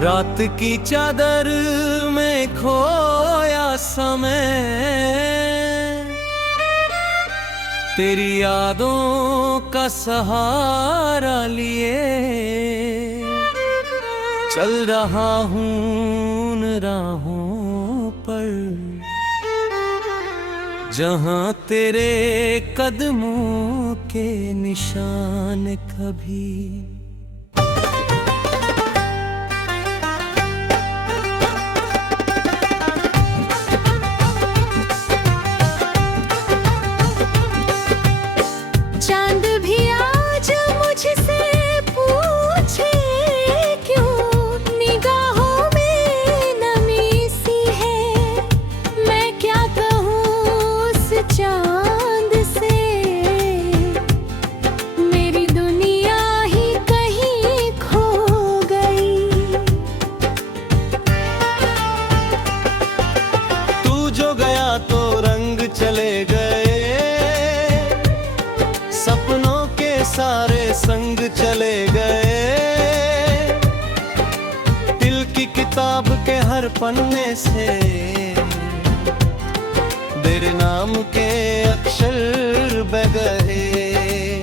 रात की चादर में खोया समय, तेरी यादों का सहारा लिए चल रहा हूँ उन राहों पर जहाँ तेरे कदमों के निशान कभी। चांद भी आज मुझसे पूछे क्यों निगाहों में नमी सी है, मैं क्या कहूँ उस चांद से, मेरी दुनिया ही कहीं खो गई। तू जो गया तो रंग चले गए, सपनों के सारे संग चले गए, दिल की किताब के हर पन्ने से तेरे नाम के अक्षर बह गए।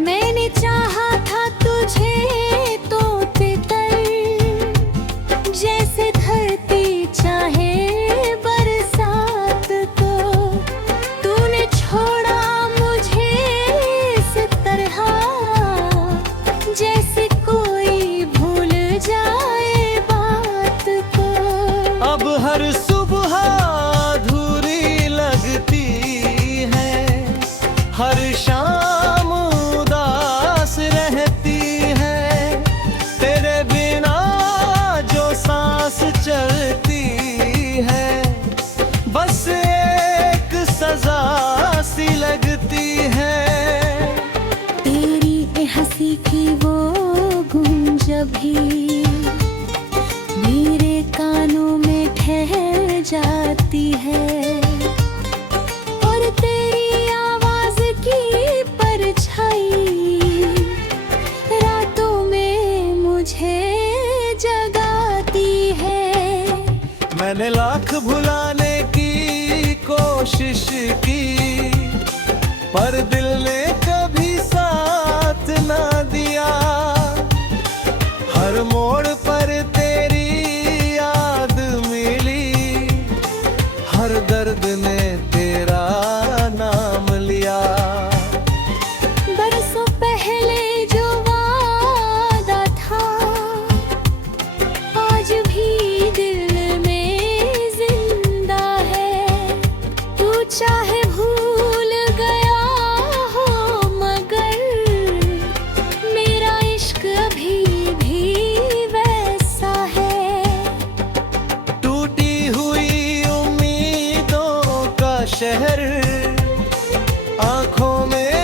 मैंने चाहा था तुझे तो तितर, जैसे धरती चाहे बरसात को, तूने छोड़ा मुझे इस तरह जैसे कोई भूल जाए बात को। अब हर सुबह अधूरी लगती है, हर शाम उदास रहती है, तेरे बिना जो सांस चलती है बस एक सजा सी लगती है। तेरी हंसी की वो गूंज भी मेरे कानों में ठहर जाती है, और तेरी आवाज की परछाई रातों में मुझे जगाती है। मैंने लाख भुलाने की कोशिश की, पर दिल ने कभी साथ ना दिया, हर मोड़ पर तेरी याद मिली, हर दर्द ने तेरा नाम लिया। बरसों पहले जो वादा था आज भी दिल में जिंदा है, तू चाहे भूल गया हो मगर मेरा इश्क अभी भी वैसा है। टूटी हुई उम्मीदों का शहर आंखों में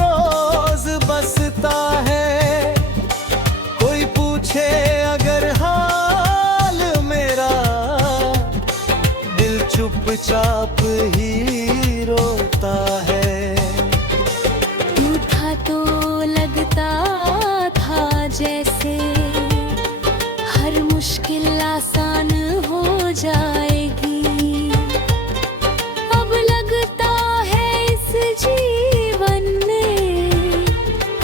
रोज बसता है, कोई पूछे अगर हाल मेरा दिल चुपचाप ही रोता है। तू था तो लगता था जैसे हर मुश्किल आसान हो जाएगी, अब लगता है इस जीवन में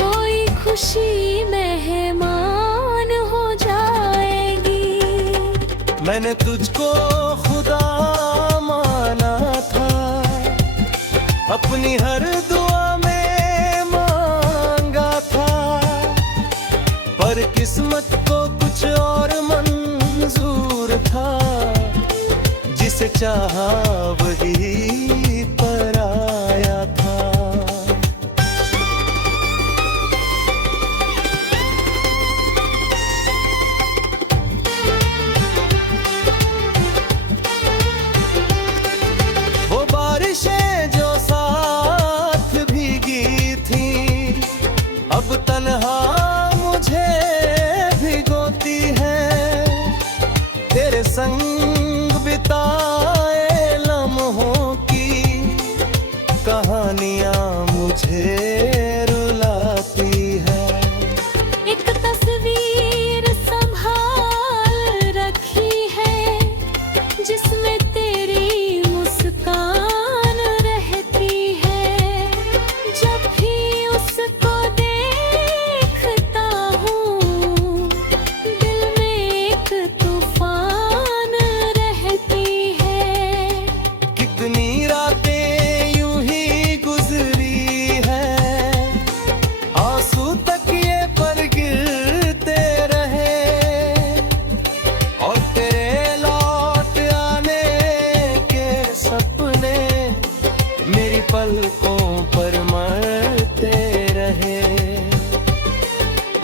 कोई खुशी मेहमान हो जाएगी। मैंने तुझको खुदा माना था, अपनी हर दुआ में मांगा था, पर किस्मत को कुछ और मंजूर था, जिसे चाहा वही पर आया था। वो बारिशें जो साथ भीगी थी अब तन्हा मुझे भिगोती है, तेरे संग बिताए लम्हों की कहानियां मुझे रुलाती है। एक तस्वीर संभाल पलकों पर मरते रहे।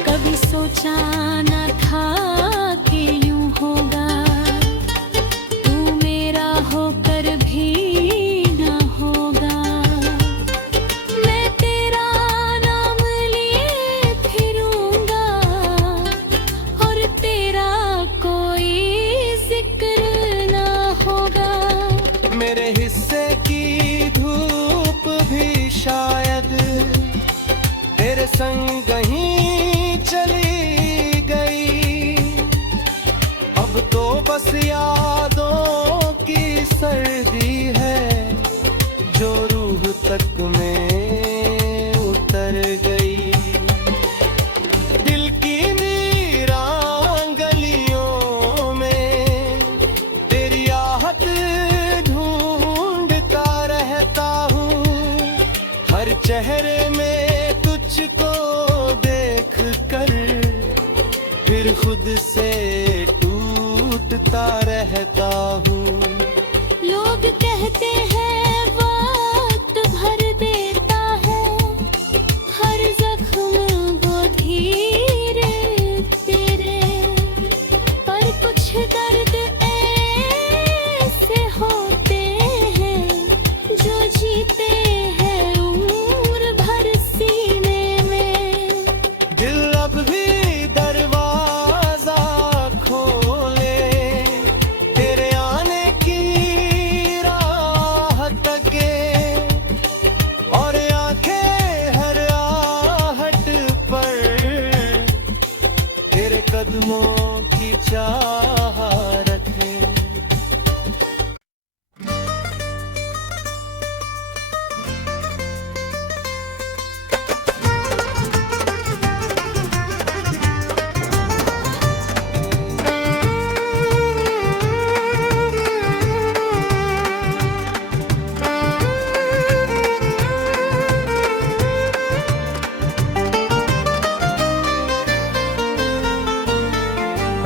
कभी सोचा न था कि यूं होगा, तू मेरा होकर भी न होगा। मैं तेरा नाम लिए फिरूंगा और तेरा कोई जिक्र न होगा। मेरे हिस्से की धूप भी शायद तेरे संग ही चली गई। अब तो बस यादों की सर्दी है जो रूह तक में उतर गई। दिल की वीरान गलियों में तेरी आहट ढूंढता रहता हूँ। हर चेहरे में तुझको देख कर फिर खुद से टूटता रहता हूँ। लोग कहते हैं वक्त भर देता है हर जख्म वो धीरे तेरे, पर कुछ दर्द ऐसे होते हैं जो जीते हैं उम्र भर सीने में। दिल अब भी दरवाजा खोले तेरे आने की राह तके, और आंखें हर आहट पर तेरे कदमों की चाह रखे।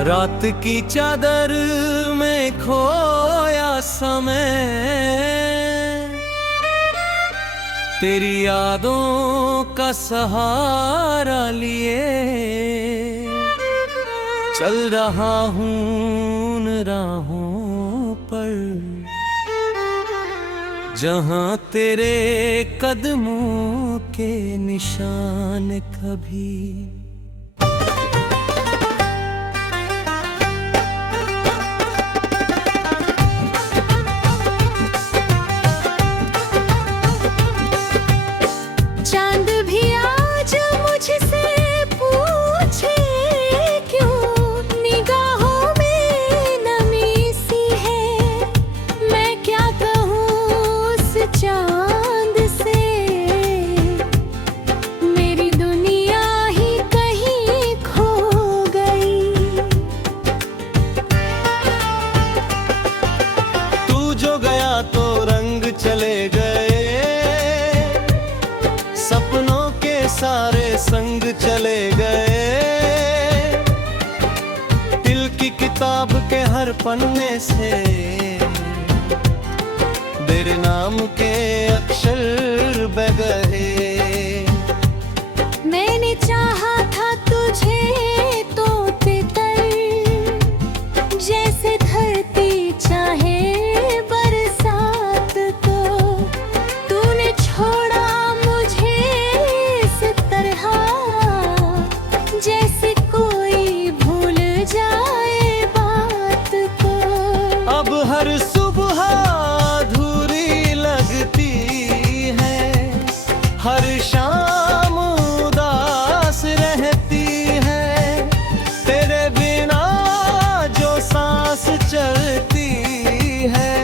रात की चादर में खोया समय तेरी यादों का सहारा लिए चल रहा हूँ उन राहों पर जहाँ तेरे कदमों के निशान कभी। चांद भी आज मुझसे पूछे क्यों निगाहों में नमी सी है। मैं क्या कहूँ उस चांद से, मेरी दुनिया ही कहीं खो गई। तू जो गया तो रंग चले गए, सपनों के सारे संग चले गए। दिल की किताब के हर पन्ने से तेरे नाम के अक्षर बह गए। मैंने चाहा था तुझे तो तितर, जैसे धरती चाहे बरसात को। तूने छोड़ा मुझे इस तरह जैसे कोई भूल जाए बात को। अब हर सुबह अधूरी लगती है, हर शाम उदास रहती है। तेरे बिना जो सांस चलती है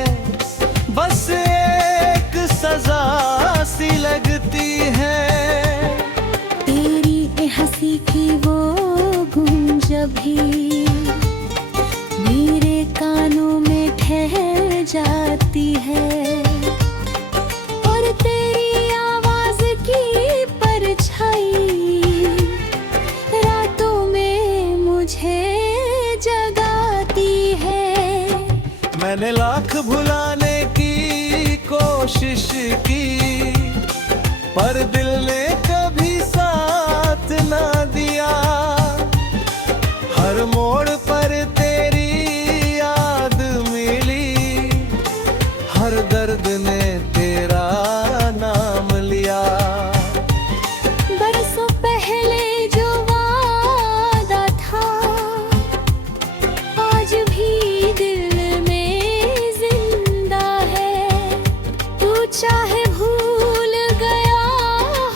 बस एक सजा सी लगती है। तेरी हंसी की वो गूंज भी मेरे कानों में ठहर जाती है, और तेरी आवाज की परछाई रातों में मुझे जगाती है। मैंने लाख भुलाने की कोशिश कोशिश की, पर दिल ने कभी साथ ना दिया। हर मोड़ पर तेरी याद मिली, हर दर्द ने तेरा नाम लिया। बरसों पहले जो वादा था, आज भी दिल में जिंदा है। तू चाहे भूल गया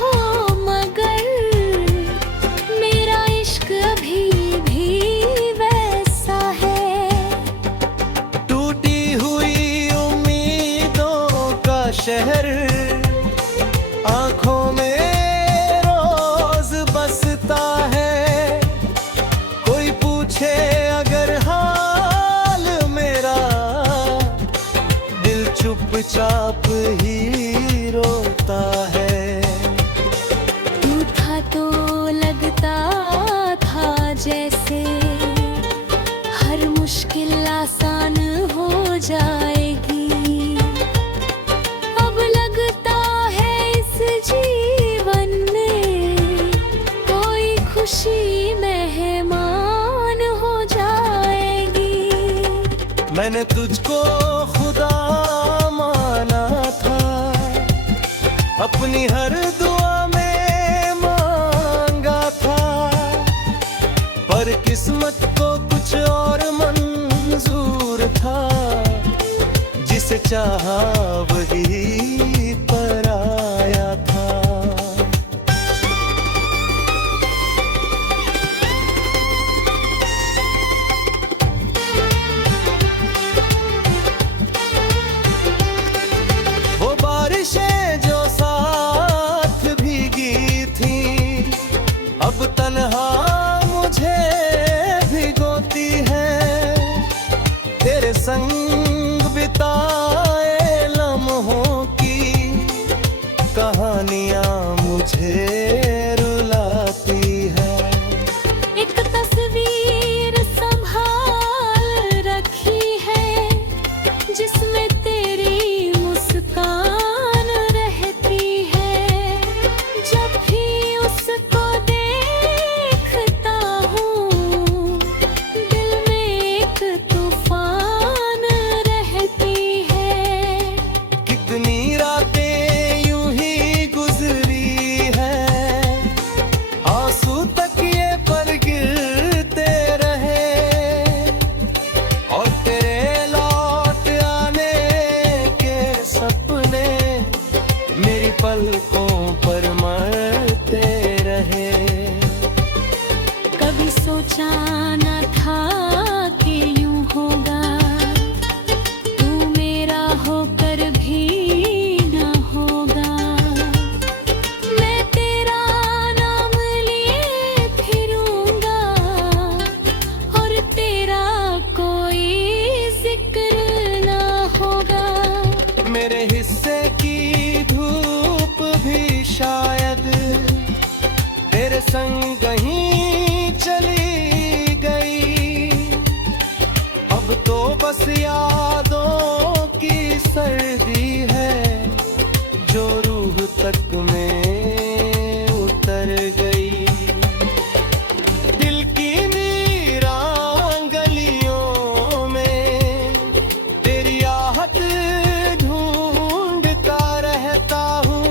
हो, मगर मेरा इश्क अभी भी वैसा है। टूटी हुई उम्मीदों का शहर आंखों में रोज बसता है। कोई पूछे अगर हाल मेरा, दिल चुपचाप ही रोता है। तू था तो लगता था जैसे हर मुश्किल आसान हो जाएगी। अब लगता है इस जीवन में कोई खुशी मेहमान हो जाएगी। मैंने तुझको खुदा माना था, अपनी हर दुआ में मांगा था, पर किस्मत को कुछ और मंजूर था। जिसे चाहा वही पर आया था। वो बारिशें जो साथ भीगी थी, अब तन्हा मुझे भिगोती हैं। तेरे संग बिताए लम्हों की कहानियां मुझे रुलाती है। एक तस्वीर संभाल रखी है, जिसमें तेरी मुस्कान रहती है। जब भी उसको देखता हूँ, दिल में एक तूफान रहती है। कितनी रातें यूं ही गुजरी हैं, आंसू तकिए पर गिरते रहे, और तेरे लौट आने के सपने मेरी पलकों पर मरते रहे। कभी सोचा न था कि यूं होगा, तू मेरा होकर भी न होगा। मैं तेरा नाम लिए फिरूंगा, और तेरा कोई जिक्र न होगा। मेरे हिस्से की धूप भी शायद तेरे संग कहीं चली गई। अब तो बस यादों की सर्दी है, जो रूह तक में उतर गई। दिल की वीरान गलियों में तेरी आहट ढूंढता रहता हूँ।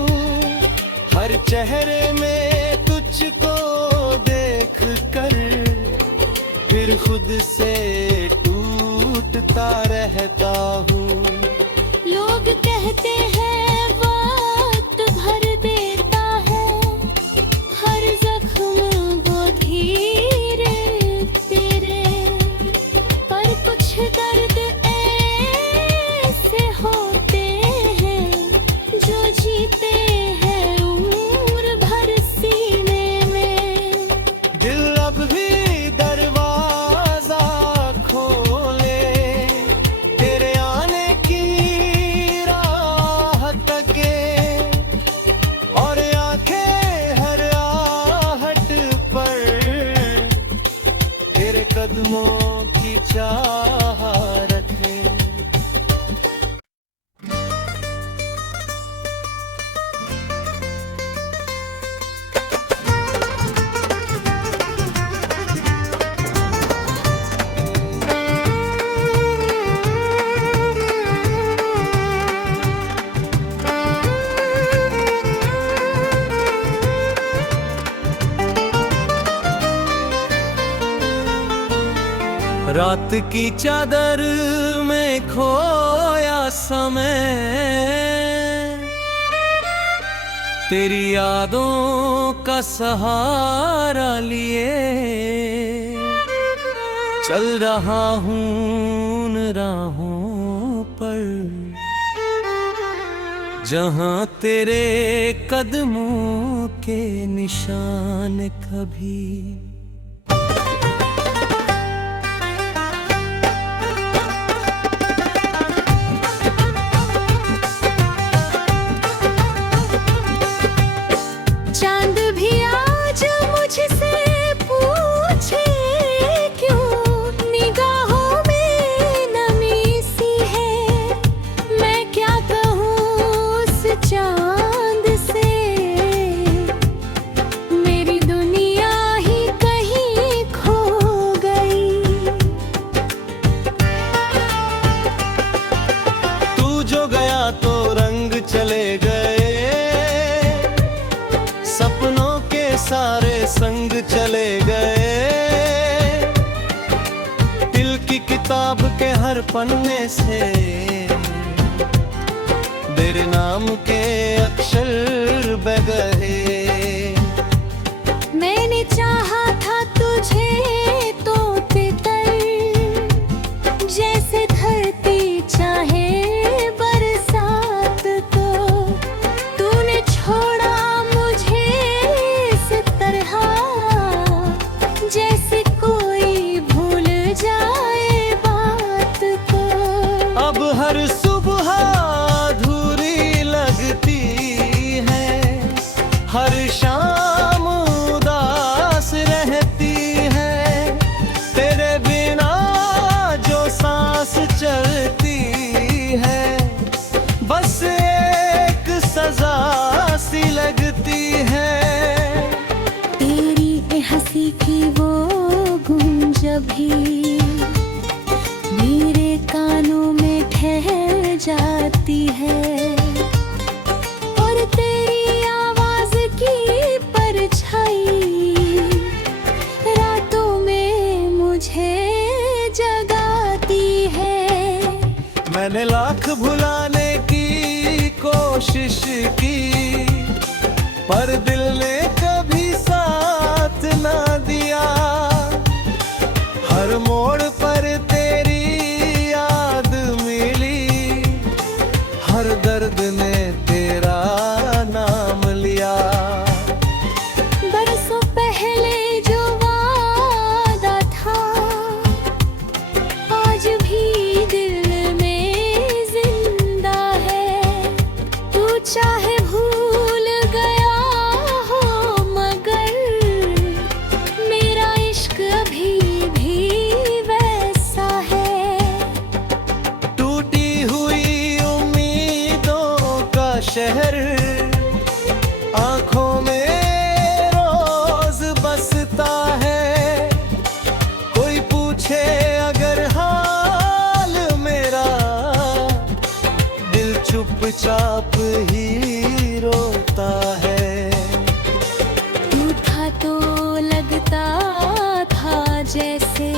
हर चेहरे में तुझको देख कर फिर खुद से टूटता रहता हूँ। लोग कहते हैं वक्त भर देता है, हर जख्म वो धीरे तेरे। पर कुछ दर्द ऐसे होते हैं, जो जीते हैं उम्र भर सीने में। दिल अब भी दरवाजा खोले, तेरे आने की रात की चादर में खोया समय, तेरी यादों का सहारा लिए चल रहा हूँ उन राहों पर जहाँ तेरे कदमों के निशान कभी। चांद भी आज मुझसे पूछे क्यों निगाहों में नमी सी है, मैं क्या कहूँ उस चांद से, मेरी दुनिया ही कहीं खो गई। तू जो गया तो रंग चले गए, सपनों के सारे संग चले गए, दिल की किताब के हर पन्ने से तेरे नाम के अक्षर बह गए। मैंने चाहा था तुझे तो तितर, जैसे धरती चाहे बरसात को, तूने छोड़ा मुझे इस तरह जैसे कोई भूल जाए बात को। अब हर सुबह अधूरी लगती है, हर शाम उदास रहती है, तेरे बिना जो सांस चलती है बस एक सजा सी लगती है। तेरी हंसी की वो गूंज भी मेरे कानों में ठहर जाती है, और तेरी आवाज की परछाई रातों में मुझे जगाती है। मैंने लाख भुलाने की कोशिश की, पर दिल ने कभी साथ ना दिया, हर मोड़ पर तेरी याद मिली, हर दर्द ने तेरा नाम लिया। बरसों पहले जो वादा था आज भी दिल में जिंदा है, तू चाहे भूल गया हो मगर मेरा इश्क अभी भी वैसा है। टूटी हुई उम्मीदों का शहर आंखों में रोज बसता है, कोई पूछे अगर हाल मेरा दिल चुपचाप ही रोता है। तू था तो लगता था जैसे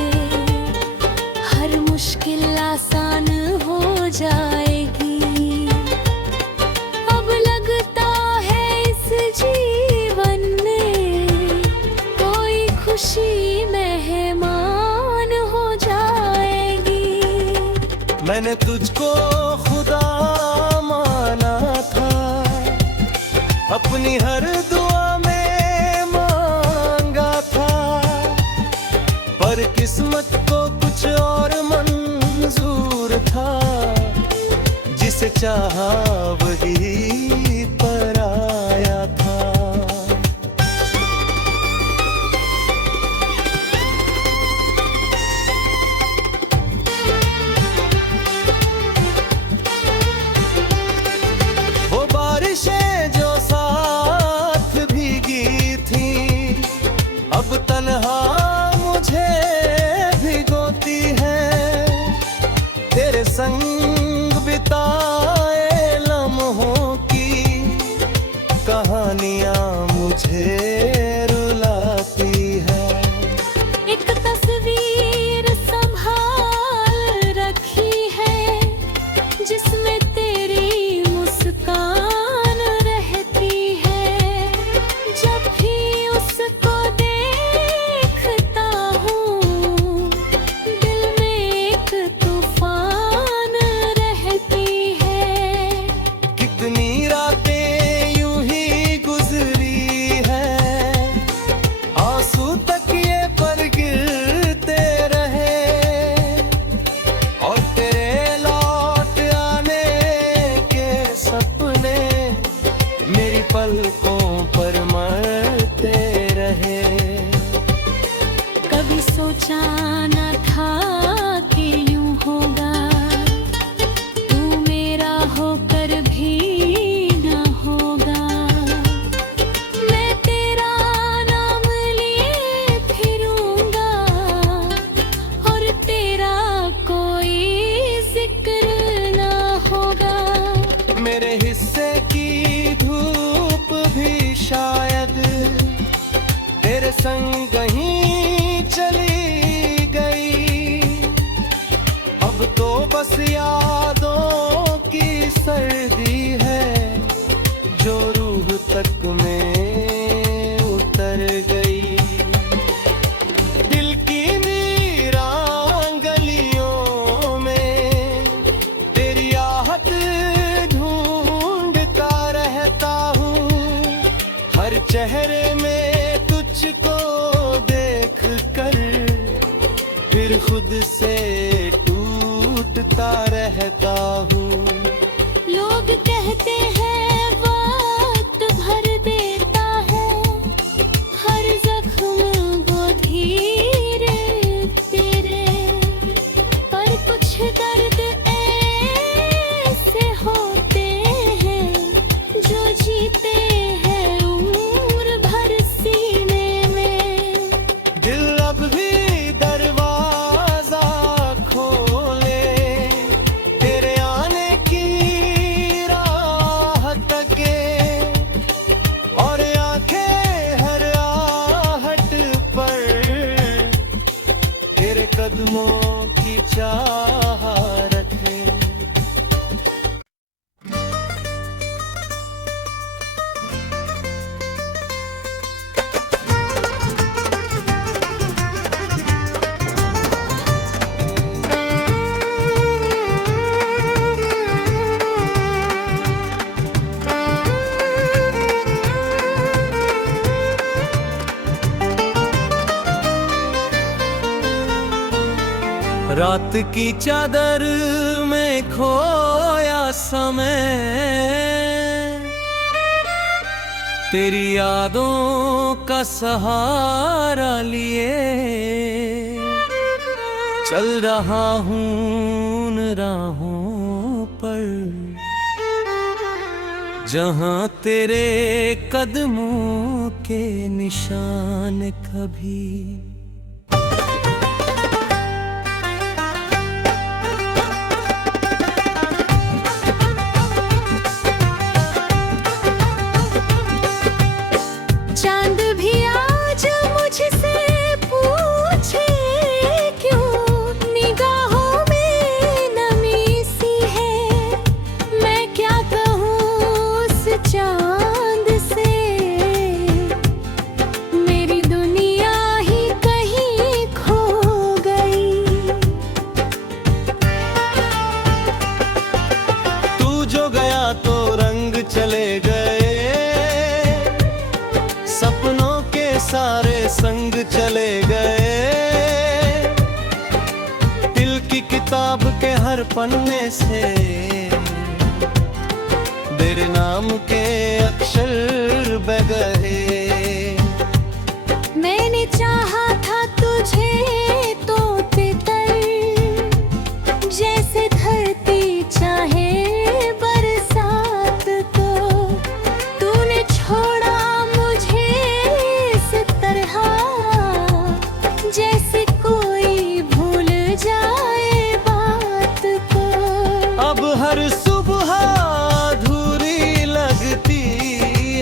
हर मुश्किल आसान हो जाएगी, अब लगता है इस जीवन में कोई खुशी मेहमान हो जाएगी। मैंने तुझको खुदा माना था, अपनी हर दुआ में मांगा था, पर किस्मत को कुछ और मंजूर था, जिसे चाहा वही पर आया था। वो बारिशें जो साथ भीगी थी अब तन्हा मुझे भिगोती हैं, तेरे संग बिताए लम्हों की कहानियां मुझे रुलाती है। एक तस्वीर संभाल तेरे हिस्से की धूप भी शायद तेरे संग ही चली गई। अब तो बस यादों की सर्दी है जो रूह तक में उतर गई। दिल की वीरान गलियों में तेरी आहट ढूंढता रहता हूँ। हर चेहरे में तुझको देख कर फिर खुद से टूटता रहता हूँ। लोग कहते हैं वक्त भर देता है हर जख्म को धीरे तेरे, पर कुछ दर्द ऐसे होते हैं जो जीते हैं उम्र भर सीने में। दिल अब भी दरवाजा खोले तेरे आने की राह तके, और आंखें हर आहट पर तेरे कदमों की चाह रखे। रात की चादर में खोया समय तेरी यादों का सहारा लिए चल रहा हूँ उन राहों पर जहाँ तेरे कदमों के निशान कभी। चांद भी आज मुझसे पूछे क्यों निगाहों में नमी सी है, मैं क्या कहूँ उस चांद से मेरी दुनिया ही कहीं खो गई। तू जो गया तो रंग चले गए, सपनों के सारे संग चले गए। दिल की किताब के हर पन्ने से तेरे नाम के अक्षर बह गए। मैंने चाहा था तुझे तो तितर जैसे धरती चाहे बरसात को, तूने छोड़ा मुझे इस तरह जैसे कोई भूल जाए बात को। अब हर सुबह अधूरी लगती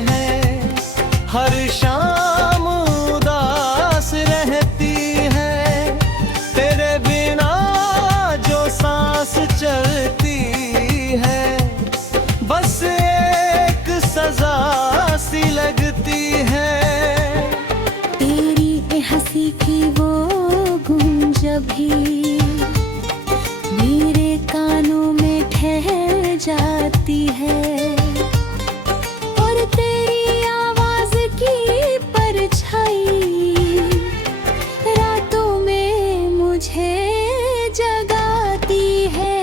है, हर शाम उदास रहती है। तेरे बिना जो सांस चलती है बस एक सजा सी लगती है। तेरी हंसी की वो गूंज भी मेरे कानों में ठहर जाती है, और तेरी आवाज की परछाई रातों में मुझे जगाती है।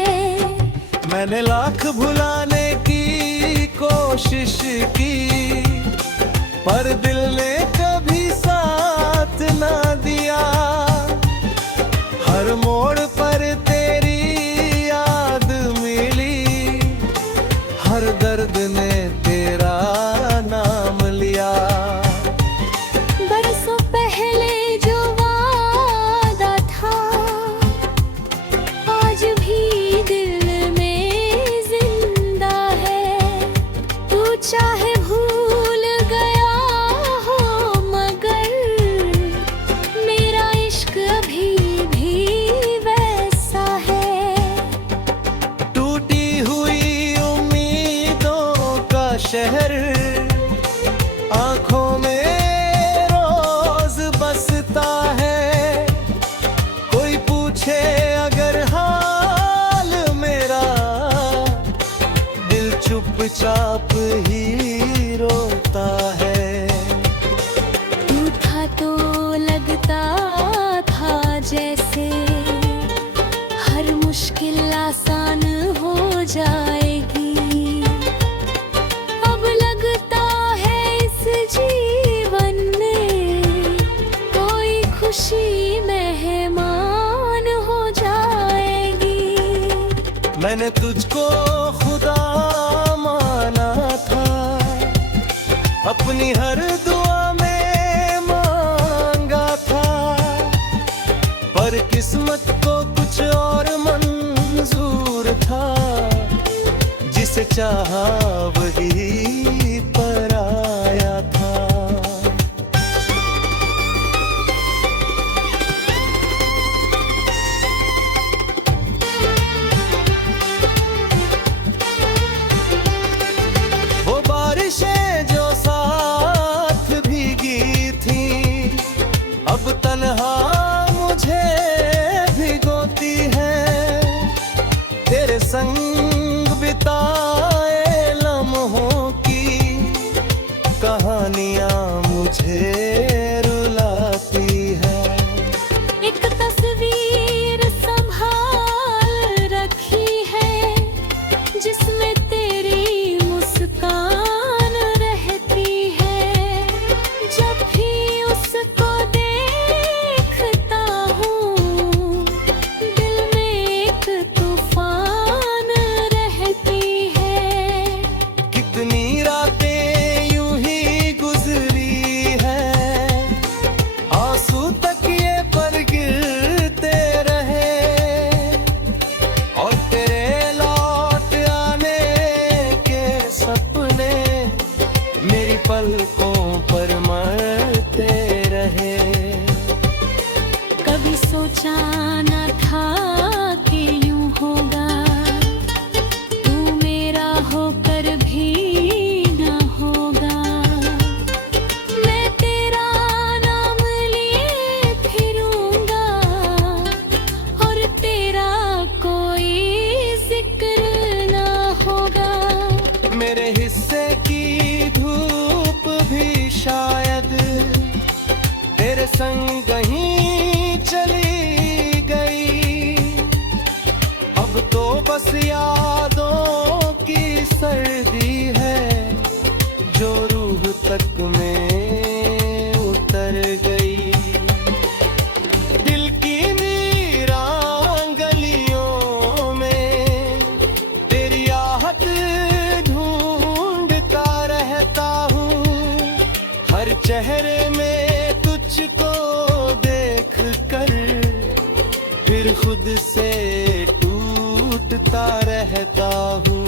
मैंने लाख भुलाने की कोशिश की पर दिल ने कभी साथ ना दिया। हर मोड़ पर तेरी याद मिली, हर दर्द ने तेरा नाम लिया। बरसों पहले जो वादा था आज भी दिल में जिंदा है, शहर आंखों में रोज बसता है। कोई पूछे अगर हाल मेरा, दिल चुपचाप ही रोता है। तू था तो लगता था जैसे हर मुश्किल आसान हो जाएगी। अब लगता है इस जीवन में कोई खुशी मेहमान हो जाएगी। मैंने तुझको खुदा माना था, अपनी हर दुआ में मांगा था, पर किस्मत को कुछ और मंजूर था। जिसे चाहा वही पर आया था। वो बारिशें जो साथ भीगी थी, अब तन्हा मुझे भिगोती है। तेरे संग बिताए लम्हों की कहानियां मुझे रुलाती है। एक तस्वीर संभाल रखी है जिसमें तेरी मुस्कान रहती है। जब भी उसको देखता हूँ, दिल में एक तूफान रहती है। कितनी रातें यूं ही गुजरी है, आंसू तकिए पर गिरते रहे, और तेरे लौट आने के सपने मेरी पलकों पर मरते रहे। कभी सोचा न था कि यूं होगा, तू मेरा होकर भी न होगा। मैं तेरा नाम लिए फिरूंगा और तेरा कोई जिक्र न होगा। मेरे हिस्से की धूप भी शायद तेरे संग कहीं चली गई। अब तो बस यादों की सर्दी है जो रूह तक में उतर गई। दिल की वीरान गलियों में तेरी आहट ढूंढता रहता हूँ। हर चेहरे में तुझको देख कर फिर खुद से टूटता रहता हूँ।